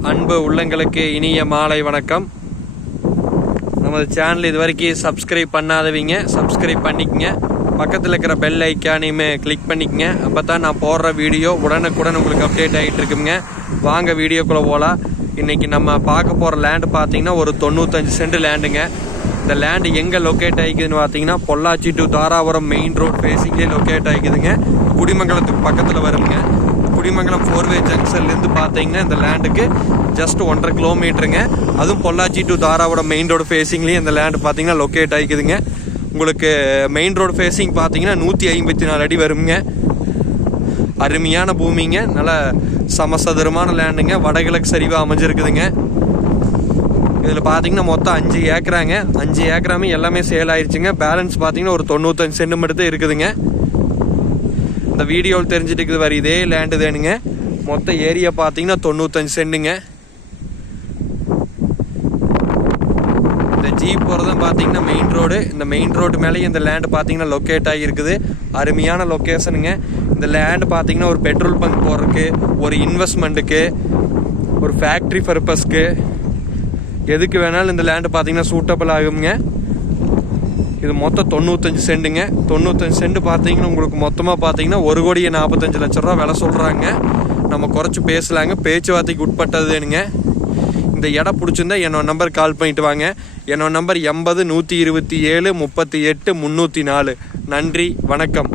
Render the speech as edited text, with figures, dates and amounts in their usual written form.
அன்பு உள்ளங்களுக்கு இனிய மாலை வணக்கம். நமது சேனல் இது வரைக்கும் சப்ஸ்கிரைப் பண்ணாதவங்க சப்ஸ்கிரைப் பண்ணிக்கங்க. பக்கத்தில் இருக்கிற பெல் ஐக்கானையுமே கிளிக் பண்ணிக்கங்க. அப்போ தான் நான் போடுற வீடியோ உடனுக்குடன் உங்களுக்கு அப்டேட் ஆகிட்டு இருக்குங்க. வாங்க வீடியோக்குள்ளே போகலாம். இன்றைக்கி நம்ம பார்க்க போகிற லேண்டு பார்த்தீங்கன்னா ஒரு 95 சென்ட் லேண்டுங்க. இந்த லேண்டு எங்கே லொக்கேட் ஆகிக்குதுன்னு பார்த்தீங்கன்னா Pollachi to Dharapuram main road ஃபேஸிங்கே லொக்கேட் ஆகிக்குதுங்க. குடிமங்கலத்துக்கு பக்கத்தில் வருங்க. குடிமங்கலம் 4-வே ஜங்ஷன்லேருந்து பார்த்தீங்கன்னா இந்த லேண்டுக்கு ஜஸ்ட் 1.5 கிலோமீட்டருங்க. அதுவும் Pollachi to Dharapuram main road ஃபேஸிங்லேயும் இந்த லேண்டு பார்த்தீங்கன்னா லொக்கேட் ஆகிக்குதுங்க. உங்களுக்கு மெயின் ரோடு ஃபேஸிங் பார்த்தீங்கன்னா 154 அடி வருங்க. அருமையான பூமிங்க, நல்ல சமசதுரமான லேண்டுங்க. வடகிழக்கு சரிவாக அமைஞ்சிருக்குதுங்க. இதில் பார்த்தீங்கன்னா மொத்தம் 5 ஏக்கராங்க. 5 ஏக்கராமே எல்லாமே சேல் ஆயிடுச்சுங்க. பேலன்ஸ் பார்த்தீங்கன்னா ஒரு 95 சென்ட் மட்டும் இருக்குதுங்க. இந்த வீடியோவில் தெரிஞ்சுட்டு இருக்குது வர இதே லேண்டு தானுங்க. மொத்த ஏரியா பார்த்தீங்கன்னா 95 சென்ட்டுங்க. இந்த ஜீப் போகிறதும் பார்த்தீங்கன்னா மெயின் ரோடு. இந்த மெயின் ரோடு மேலேயும் இந்த லேண்டு பார்த்தீங்கன்னா லொக்கேட் ஆகியிருக்குது. அருமையான லொக்கேஷனுங்க. இந்த லேண்டு பார்த்தீங்கன்னா ஒரு பெட்ரோல் பங்க் போகிறதுக்கு, ஒரு இன்வெஸ்ட்மெண்ட்டுக்கு, ஒரு ஃபேக்ட்ரி பர்பஸ்க்கு, எதுக்கு வேணாலும் இந்த லேண்டு பார்த்தீங்கன்னா சூட்டபிள் ஆகுங்க. இது மொத்தம் 95 சென்ட்டுங்க. 95 சென்ட் பார்த்தீங்கன்னா உங்களுக்கு மொத்தமாக பார்த்தீங்கன்னா 1,45,00,000 விலை சொல்கிறாங்க. நம்ம குறைச்சி பேசலாங்க. பேச்சுவார்த்தைக்கு உட்பட்டதுங்க. இந்த இடம் பிடிச்சிருந்தா என்னோட நம்பர் கால் பண்ணிட்டு வாங்க. என்னோட நம்பர் 80 127 38 304. நன்றி, வணக்கம்.